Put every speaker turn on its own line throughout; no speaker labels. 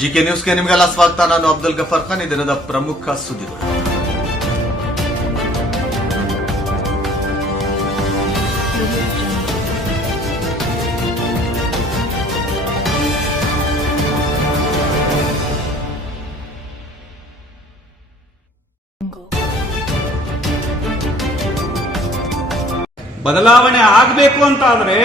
GK ನ್ಯೂಸ್ಗೆ ನಿಮಗೆಲ್ಲ ಸ್ವಾಗತ. ನಾನು ಅಬ್ದುಲ್ ಗಫರ್ ಖಾನ್. ಈ ದಿನದ ಪ್ರಮುಖ ಸುದ್ದಿಗಳು.
ಬದಲಾವಣೆ ಆಗಬೇಕು ಅಂತ ಆದ್ರೆ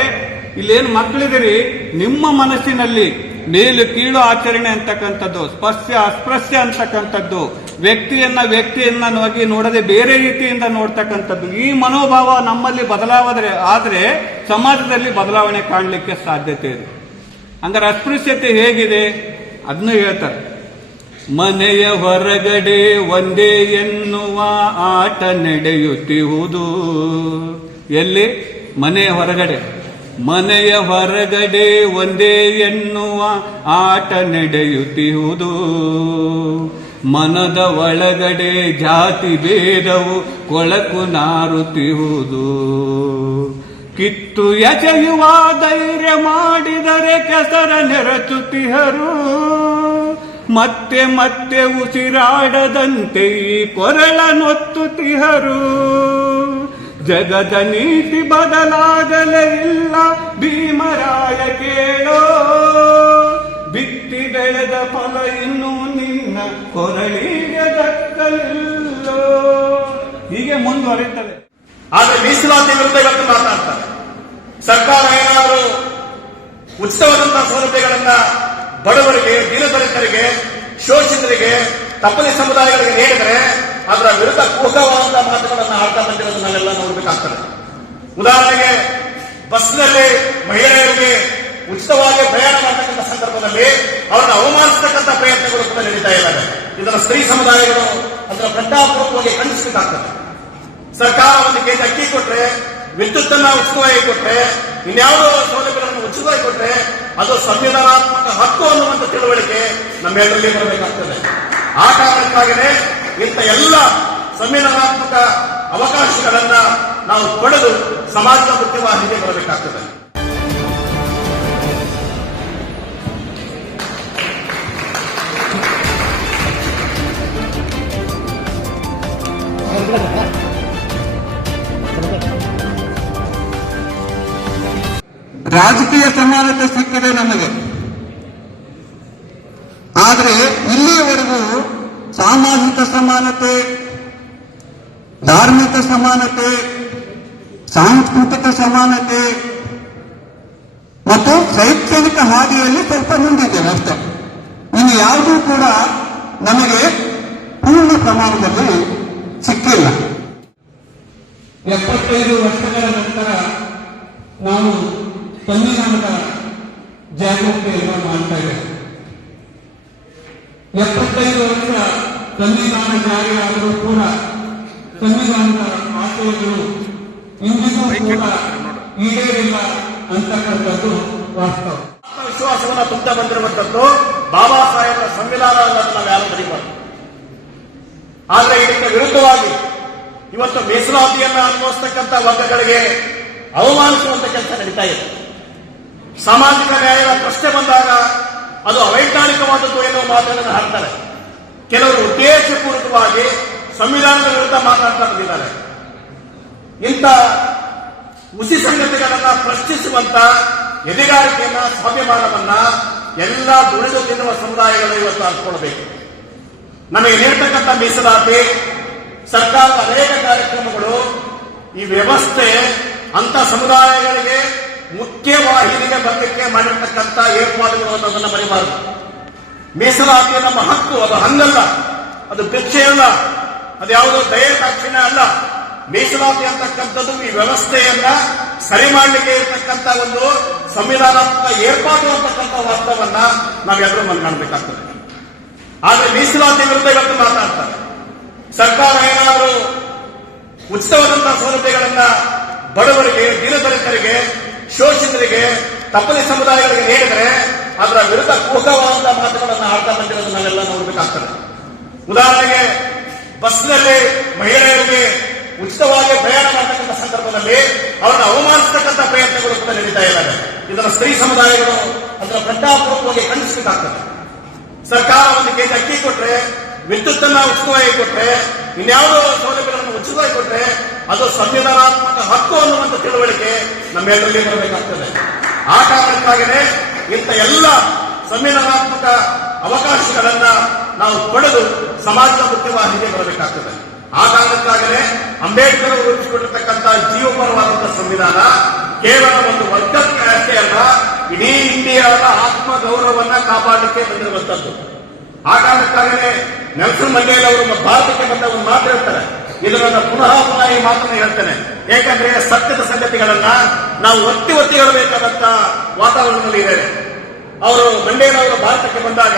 ಇಲ್ಲೇನು ಮಕ್ಕಳಿದಿರಿ ನಿಮ್ಮ ಮನಸ್ಸಿನಲ್ಲಿ ಮೇಲು ಕೀಳು ಆಚರಣೆ ಅಂತಕ್ಕಂಥದ್ದು, ಸ್ಪರ್ಶ ಅಸ್ಪೃಶ್ಯ ಅಂತಕ್ಕಂಥದ್ದು, ವ್ಯಕ್ತಿಯನ್ನ ವ್ಯಕ್ತಿಯನ್ನ ಹೋಗಿ ನೋಡದೆ ಬೇರೆ ರೀತಿಯಿಂದ ನೋಡ್ತಕ್ಕಂಥದ್ದು, ಈ ಮನೋಭಾವ ನಮ್ಮಲ್ಲಿ ಬದಲಾವದ್ರೆ, ಆದ್ರೆ ಸಮಾಜದಲ್ಲಿ ಬದಲಾವಣೆ ಕಾಣಲಿಕ್ಕೆ ಸಾಧ್ಯತೆ ಇದೆ. ಅಂದ್ರೆ ಅಸ್ಪೃಶ್ಯತೆ ಹೇಗಿದೆ? ಅದನ್ನು ಹೇಳ್ತಾರೆ. ಮನೆಯ ಹೊರಗಡೆ ಒಂದೇ ಎನ್ನುವ ಆಟ ನಡೆಯುತ್ತಿರುವುದು ಎಲ್ಲಿ? ಮನೆಯ ಹೊರಗಡೆ. ಮನೆಯ ಹೊರಗಡೆ ಒಂದೇ ಎನ್ನುವ ಆಟ ನಡೆಯುತ್ತಿರುವುದು. ಮನದ ಒಳಗಡೆ ಜಾತಿ ಭೇದವು ಕೊಳಕು ನಾರುತ್ತಿರುವುದು. ಕಿತ್ತು ಯಜಯುವ ಧೈರ್ಯ ಮಾಡಿದರೆ ಕೆಸರ ನೆರಚುತ್ತಿಹರು ಮತ್ತೆ ಮತ್ತೆ ಉಸಿರಾಡದಂತೆ ಈ ಕೊರಳ ಜಗದ ನೀತಿ ಬದಲಾಗಲೇ ಇಲ್ಲ. ಭೀಮರಾಯ ಕೇಳೋ, ಬಿತ್ತಿ ಬೆಳೆದ ಫಲ ಇನ್ನು ನಿನ್ನ ಕೊರಳಿಗೆ ದಕ್ಕಲಿಲ್ಲೋ. ಹೀಗೆ ಮುಂದುವರಿತದೆ
ಆದ್ರೆ ಮೀಸಲಾತಿ ವಿರುದ್ಧ ಇವತ್ತು ಮಾತನಾಡ್ತಾರೆ ಸರ್ಕಾರ ಏನಾದರೂ ಉಚಿತವಾದಂತಹ ಸೌಲಭ್ಯಗಳನ್ನ ಬಡವರಿಗೆ ದೀನದಲಿತರಿಗೆ ಶೋಷಿತರಿಗೆ ತಪ್ಪಲಿ ಸಮುದಾಯಗಳಿಗೆ ನೀಡಿದರೆ ಅದರ ವಿರುದ್ಧ ಕುಹಕವಾದಂತಹ ಮಾತುಗಳನ್ನು ಆಡ್ತಾ ಬಂದಿರೋದು ನಾವೆಲ್ಲ ನೋಡಬೇಕಾಗ್ತದೆ. ಉದಾಹರಣೆಗೆ, ಬಸ್ನಲ್ಲಿ ಮಹಿಳೆಯರಿಗೆ ಉಚಿತವಾಗಿ ಪ್ರಯಾಣ ಮಾಡತಕ್ಕಂಥ ಸಂದರ್ಭದಲ್ಲಿ ಅವರನ್ನು ಅವಮಾನಿಸತಕ್ಕಂಥ ಪ್ರಯತ್ನಗಳು ಕೂಡ ನಡೀತಾ ಇದ್ದಾರೆ ಇದರ ಸ್ತ್ರೀ ಸಮುದಾಯಗಳು ಅದರ ಪ್ರಜ್ಞಾಪೂರ್ವಕವಾಗಿ ಖಂಡಿಸಬೇಕಾಗ್ತದೆ. ಸರ್ಕಾರ ಒಂದು ಕೆಜಿ ಅಕ್ಕಿ ಕೊಟ್ರೆ ವಿದ್ಯುತ್ ಅನ್ನ ಉಚಿತವಾಗಿ ಕೊಟ್ರೆ, ಇನ್ಯಾವುದೋ ಸೌಲಭ್ಯಗಳನ್ನು ಉಚಿತವಾಗಿ ಕೊಟ್ರೆ, ಅದು ಸಂವಿಧಾನಾತ್ಮಕ ಹಕ್ಕು ಅನ್ನುವಂಥ ತಿಳುವಳಿಕೆ ನಮ್ಮೆಲ್ಲರಲ್ಲಿ ಬರಬೇಕಾಗ್ತದೆ. ಆ ಕಾರಣಕ್ಕಾಗಿಯೇ ಇಂಥ ಎಲ್ಲ ಸಂವಿಧಾನಾತ್ಮಕ ಅವಕಾಶಗಳನ್ನ ನಾವು ಪಡೆದು ಸಮಾಜದ ಬುದ್ಧಿವಾಹಿಗೆ ಬರಬೇಕಾಗ್ತದೆ.
ರಾಜಕೀಯ ಸಮಾನತೆ ಸಿಕ್ಕಿದೆ ನಮಗೆ. ಆದರೆ ಇಲ್ಲಿಯವರೆಗೂ ಸಾಮಾಜಿಕ ಸಮಾನತೆ, ಧಾರ್ಮಿಕ ಸಮಾನತೆ, ಸಾಂಸ್ಕೃತಿಕ ಸಮಾನತೆ ಮತ್ತು ಶೈಕ್ಷಣಿಕ ಹಾದಿಯಲ್ಲಿ ಸ್ವಲ್ಪ ಮುಂದಿದ್ದೇವೆ ಅಷ್ಟೇ. ಇನ್ನು ಯಾವುದೂ ಕೂಡ ನಮಗೆ ಪೂರ್ಣ ಪ್ರಮಾಣದಲ್ಲಿ ಸಿಕ್ಕಿಲ್ಲ. ಎಪ್ಪತ್ತೈದು ವರ್ಷಗಳ ನಂತರ ನಾವು ಸಂವಿಧಾನದ ಜಾರಿಯಾದರೂ ಕೂಡ ಸಂವಿಧಾನದ ಆಶಯಗಳು ಇಂದಿಗೂ ಕೂಡ ಈಡೇರಿಲ್ಲ ಅಂತಕ್ಕಂಥದ್ದು ವಾಸ್ತವ.
ಆತ್ಮವಿಶ್ವಾಸವನ್ನು ತುಂಬ ಬಂದಿರುವಂತದ್ದು ಬಾಬಾ ಸಾಹೇಬರ ಸಂವಿಧಾನ ನಾವು ಯಾರು ಬರೀಬಾರ್ದು. ಆದ್ರೆ ಇದಕ್ಕೆ ವಿರುದ್ಧವಾಗಿ ಇವತ್ತು ಮೀಸಲಾತಿಯನ್ನ ಅನುಭವಿಸ್ತಕ್ಕಂಥ ವರ್ಗಗಳಿಗೆ ಅವಮಾನಿಸುವಂತ ಕೆಲಸ ನಡೀತಾ ಇದೆ. ಸಾಮಾಜಿಕ ನ್ಯಾಯದ ಪ್ರಶ್ನೆ ಬಂದಾಗ ಅದು ಅವೈಜ್ಞಾನಿಕವಾದದ್ದು ಎನ್ನುವ ಮಾತುಗಳನ್ನು ಹಾಕ್ತಾರೆ ಕೆಲವರು ಉದ್ದೇಶಪೂರ್ವಕವಾಗಿ ಸಂವಿಧಾನದ ವಿರುದ್ಧ ಮಾತನಾಡ್ತಾ ಬಂದಿದ್ದಾರೆ. ಇಂಥ ಹುಸಿ ಸಂಗತಿಗಳನ್ನ ಪ್ರಶ್ನಿಸುವಂತ ಎದೆಗಾರಿಕೆಯನ್ನ ಸ್ವಾಭಿಮಾನವನ್ನ ಎಲ್ಲ ದುಡಿದು ತಿನ್ನುವ ಸಮುದಾಯಗಳು ಇವತ್ತು ಅರ್ಥಕೊಳ್ಬೇಕು ನಮಗೆ ನೀಡತಕ್ಕಂಥ ಮೀಸಲಾತಿ, ಸರ್ಕಾರದ ಅನೇಕ ಕಾರ್ಯಕ್ರಮಗಳು ಈ ವ್ಯವಸ್ಥೆ ಅಂತ ಸಮುದಾಯಗಳಿಗೆ ಮುಖ್ಯ ವಾಹಿನಿಗೆ ಬರಲಿಕ್ಕೆ ಮಾಡಿರ್ತಕ್ಕಂಥ ಏರ್ಪಾಡುಗಳು ಅನ್ನೋದನ್ನ ಮರಿಬಾರದು. ಮೀಸಲಾತಿ ನಮ್ಮ ಹಕ್ಕು ಅದು ಹಂಗಲ್ಲ. ಅದು ಭಿಕ್ಷೆಯಲ್ಲ ಅದು ಯಾವುದೋ ದಯೆ ತಕ್ಷಣ ಅಲ್ಲ. ಮೀಸಲಾತಿ ಅಂತಕ್ಕಂಥದ್ದು ಈ ವ್ಯವಸ್ಥೆಯನ್ನ ಸರಿ ಮಾಡಲಿಕ್ಕೆ ಇರತಕ್ಕಂಥ ಒಂದು ಸಂವಿಧಾನಾತ್ಮಕ ಏರ್ಪಾಡು ಅಂತಕ್ಕಂಥ ವಾರ್ತವನ್ನ ನಾವೆಲ್ಲರೂ ಮನ್ಕಾಣಬೇಕಾಗ್ತದೆ ಆದ್ರೆ ಮೀಸಲಾತಿ ವಿರುದ್ಧ ಇವತ್ತು ಮಾತಾಡ್ತಾರೆ. ಸರ್ಕಾರ ಏನಾದರೂ ಉಚಿತವಾದಂತಹ ಸೌಲಭ್ಯಗಳನ್ನ ಬಡವರಿಗೆ, ದೀನದಲಿತರಿಗೆ, ಶೋಷಿತರಿಗೆ ತಪ್ಪಲಿ ಸಮುದಾಯಗಳಿಗೆ ನೀಡಿದರೆ ಅದರ ವಿರುದ್ಧ ಕುಹಕವಾದಂತಹ ಮಾತುಗಳನ್ನು ಆಡ್ತಾ ಬಂದಿರೋದು ನಾವೆಲ್ಲ ನೋಡಬೇಕಾಗ್ತದೆ. ಉದಾಹರಣೆಗೆ, ಬಸ್ನಲ್ಲಿ ಮಹಿಳೆಯರಿಗೆ ಉಚಿತವಾಗಿ ಪ್ರಯಾಣ ಮಾಡತಕ್ಕಂಥ ಸಂದರ್ಭದಲ್ಲಿ ಅವರನ್ನು ಅವಮಾನಿಸತಕ್ಕಂಥ ಪ್ರಯತ್ನಗಳು ಕೂಡ ನಡೀತಾ ಇದ್ದಾರೆ ಇದನ್ನು ಸ್ತ್ರೀ ಸಮುದಾಯಗಳು ಅದರ ಪ್ರಜ್ಞಾಪೂರ್ವಕವಾಗಿ ಖಂಡಿಸಬೇಕಾಗ್ತದೆ. ಸರ್ಕಾರ ಒಂದು ಕೆಜಿ ಅಕ್ಕಿ ಕೊಟ್ರೆ ವಿದ್ಯುತ್ ಅನ್ನ ಉಚಿತವಾಗಿ ಕೊಟ್ರೆ, ಇನ್ಯಾವುದೋ ಸೌಲಭ್ಯಗಳನ್ನು ಉಚಿತವಾಗಿ ಕೊಟ್ರೆ, ಅದು ಸಂವಿಧಾನಾತ್ಮಕ ಹಕ್ಕು ಅನ್ನುವಂಥ ತಿಳುವಳಿಕೆ ನಮ್ಮೆಲ್ಲರಲ್ಲಿ ಬರಬೇಕಾಗ್ತದೆ. ಆ ಕಾರಣಕ್ಕಾಗಿಯೇ ಇಂಥ ಎಲ್ಲ ಸಂವಿಧಾನಾತ್ಮಕ ಅವಕಾಶಗಳನ್ನ ನಾವು ಪಡೆದು ಸಮಾಜದ ಮುಖ್ಯವಾಹಿನಿಗೆ ಬರಬೇಕಾಗ್ತದೆ. ಆ ಕಾರಣಕ್ಕಾಗಲೇ ಅಂಬೇಡ್ಕರ್ ಅವರು ರೂಪಿಸಿಕೊಟ್ಟಿರ್ತಕ್ಕಂಥ ಜೀವಪರವಾದಂತಹ ಸಂವಿಧಾನ ಕೇವಲ ಒಂದು ವರ್ಗಕ್ಕೆ ಅಲ್ಲ, ಇಡೀ ಇಂಡಿಯಾದ ಆತ್ಮ ಗೌರವವನ್ನ ಕಾಪಾಡಲಿಕ್ಕೆ ಬಂದಿರುವಂತದ್ದು ಆ ಕಾರಣಕ್ಕಾಗಲೇ ನೆಲ್ಸನ್ ಮಂಡೇಲ್ ಅವರು ಭಾರತಕ್ಕೆ ಬಂದ ಒಂದು ಮಾತು ಹೇಳ್ತಾರೆ. ಇದನ್ನ ಪುನಃ ಪುನಃ ಈ ಮಾತನ್ನು ಹೇಳ್ತೇನೆ. ಏಕೆಂದ್ರೆ ಸತ್ಯದ ಸಂಗತಿಗಳನ್ನ ನಾವು ಒತ್ತಿ ಒತ್ತಿ ಹೇಳಬೇಕಾದಂತ ವಾತಾವರಣದಲ್ಲಿ ಇದ್ದೇವೆ. ಅವರು ಮಂಡೇನವರು ಭಾರತಕ್ಕೆ ಬಂದಾಗ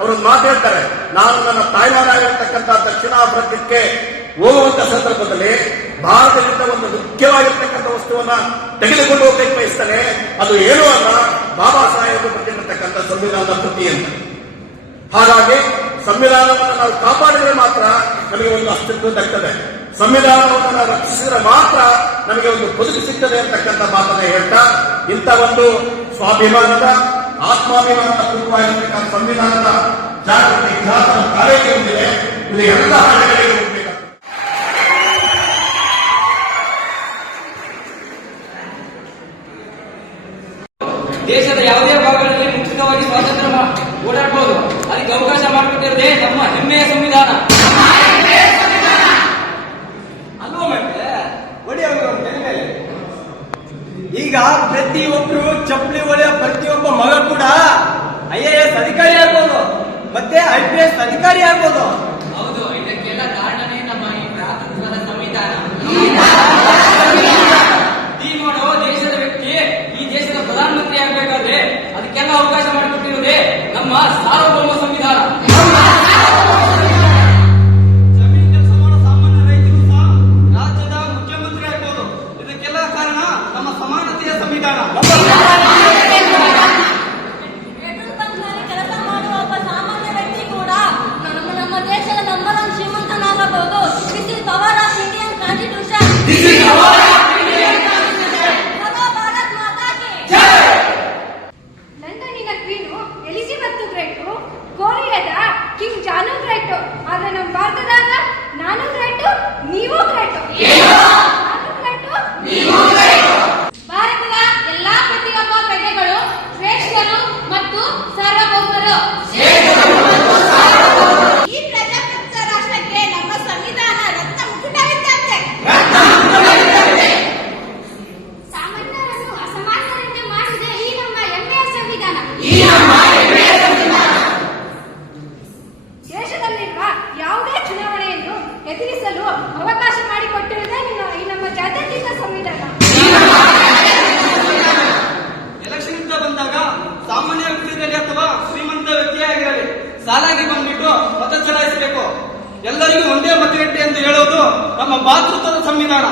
ಅವರು ಹೇಳ್ತಾರೆ, ನಾನು ನನ್ನ ತಾಯ್ನಾಡಾಗಿರ್ತಕ್ಕಂಥ ದಕ್ಷಿಣ ಆಫ್ರಿಕಕ್ಕೆ ಹೋಗುವಂತ ಸಂದರ್ಭದಲ್ಲಿ ಭಾರತದಿಂದ ಒಂದು ಮುಖ್ಯವಾಗಿರ್ತಕ್ಕಂಥ ವಸ್ತುವನ್ನ ತೆಗೆದುಕೊಂಡು ಹೋಗ್ಲಿಕ್ಕೆ ಬಯಸ್ತಾನೆ. ಅದು ಏನು ಅಲ್ಲ, ಬಾಬಾ ಸಾಹೇಬ್ ಬರೆದಿರತಕ್ಕಂಥ ಸಂವಿಧಾನದ ಕೃತಿ ಅಂತ. ಹಾಗಾಗಿ ಸಂವಿಧಾನವನ್ನು ನಾವು ಕಾಪಾಡಿದ್ರೆ ಮಾತ್ರ ನಮಗೆ ಒಂದು ಅಸ್ತಿತ್ವ ದಕ್ಕದೆ ಸಂವಿಧಾನವನ್ನು ನಾವು ರಕ್ಷಿಸಿದ್ರೆ ಮಾತ್ರ ನಮಗೆ ಒಂದು ಬದುಕು ಸಿಗ್ತದೆ ಅಂತಕ್ಕಂಥ ಮಾತನ್ನ ಹೇಳ್ತಾ, ಇಂಥ ಒಂದು ಸ್ವಾಭಿಮಾನದ ಆತ್ಮಾಭಿಮಾನದ ಪೂರ್ವವಾಗಿರ್ತಕ್ಕಂಥ ಸಂವಿಧಾನದ ಜಾಗೃತಿ ಇತಿಹಾಸ ಕಾರ್ಯಕ್ಕೆ ಇದು ಎಲ್ಲ ಹಳ್ಳಿಗಳಿಗೆ
ದೇಶದ ಯಾವುದೇ ಭಾಗಗಳಲ್ಲಿ ಮುಖ್ಯವಾಗಿ ಸ್ವಾತಂತ್ರ್ಯ ಓಡಾಡಬಹುದು ಅದಕ್ಕೆ ಅವಕಾಶ ಮಾಡಿಕೊಟ್ಟಿರದೆ ನಮ್ಮ ಹೆಮ್ಮೆಯ ಸಂವಿಧಾನ.
ಸಾಲಾಗಿ ಬಂದ್ಬಿಟ್ಟು ಮತ ಚಲಾಯಿಸಬೇಕು. ಎಲ್ಲರಿಗೂ ಒಂದೇ ಮತಗಟ್ಟೆ ಎಂದು ಹೇಳೋದು ನಮ್ಮ ಭಾತೃತ್ವದ ಸಂವಿಧಾನ.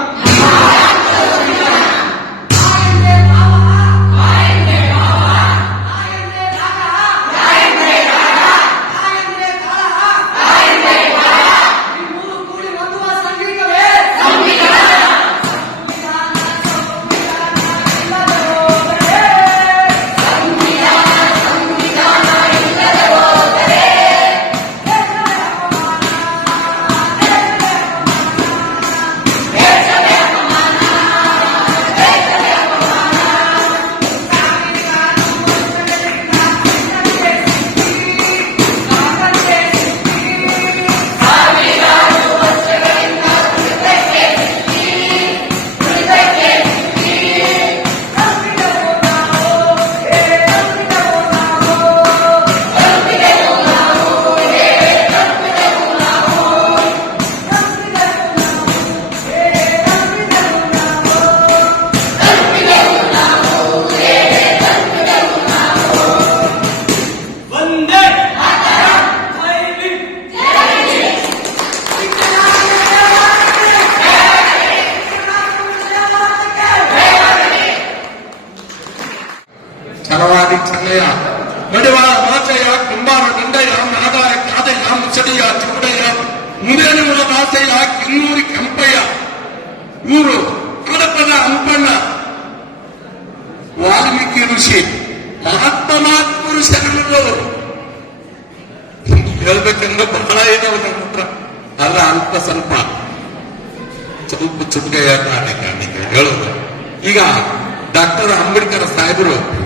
ಛಲಯ ನಡೆವ ಆಚೆಯ ಕುಂಬಾರ ದಂಡಯ ನಾದಾಯ ಕಾದಯ ಮುಚ್ಚಡಿಯ ಚೌಡಯ್ಯ ಮುಂದೇನುವ ದಾಸೆಯ ಕಿನ್ನೂರಿ ಕೆಂಪಯ್ಯ. ಇವರು ಕಡಪದ ಅಂಪಣ್ಣ ಋಷಿ, ಮಹಾತ್ಮ ಮಹಾತ್ಮರು ಶರಣರು ಹೇಳ್ಬೇಕಂದ್ರೆ ಬಹಳ ಏನವ ನಮ್ಮ ಹತ್ರ. ಅಲ್ಲ, ಅಲ್ಪ ಸ್ವಲ್ಪ. ಸ್ವಲ್ಪ ಚುಟ್ಕೆ ಹೇಳೋದು. ಈಗ ಡಾಕ್ಟರ್ ಅಂಬೇಡ್ಕರ್ ಸಾಹೇಬರು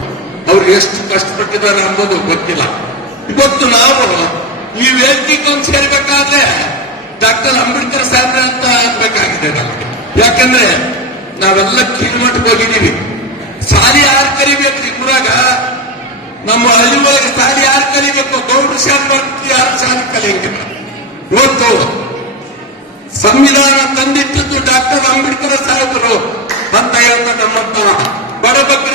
ಅವ್ರು ಎಷ್ಟು ಕಷ್ಟಪಟ್ಟಿದ್ದಾರೆ ಅನ್ನೋದು ಗೊತ್ತಿಲ್ಲ. ಇವತ್ತು ನಾವು ಈ ವೇದಿಕೆ ಸೇರ್ಬೇಕಾದ್ರೆ ಡಾಕ್ಟರ್ ಅಂಬೇಡ್ಕರ್ ಸಾಹೇಬ್ರೆ ಅಂತ ಆಗ್ಬೇಕಾಗಿದೆ ನಮಗೆ. ಯಾಕಂದ್ರೆ ನಾವೆಲ್ಲ ಕಿರುಮಠಕ್ಕೆ ಹೋಗಿದ್ದೀವಿ. ಸಾಲಿ ಯಾರು ಕರಿಬೇಕು ಊರಾಗ ನಮ್ಮ ಒಳಗೆ ಸಾಲಿ ಯಾರು ಕಲಿಬೇಕು? ಗೌಡ್ರ ಶಾಲೆ ಯಾರು ಶಾಲೆ ಕಲಿಯಂಗಿಲ್ಲ. ಇವತ್ತು ಸಂವಿಧಾನ ತಂದಿಟ್ಟದ್ದು ಡಾಕ್ಟರ್ ಅಂಬೇಡ್ಕರ್ ಸಾಹೇಬರು ಅಂತ ಹೇಳ್ತಾ ನಮ್ಮಂತ ಬಡಬಗ್ಗರಿಗೆ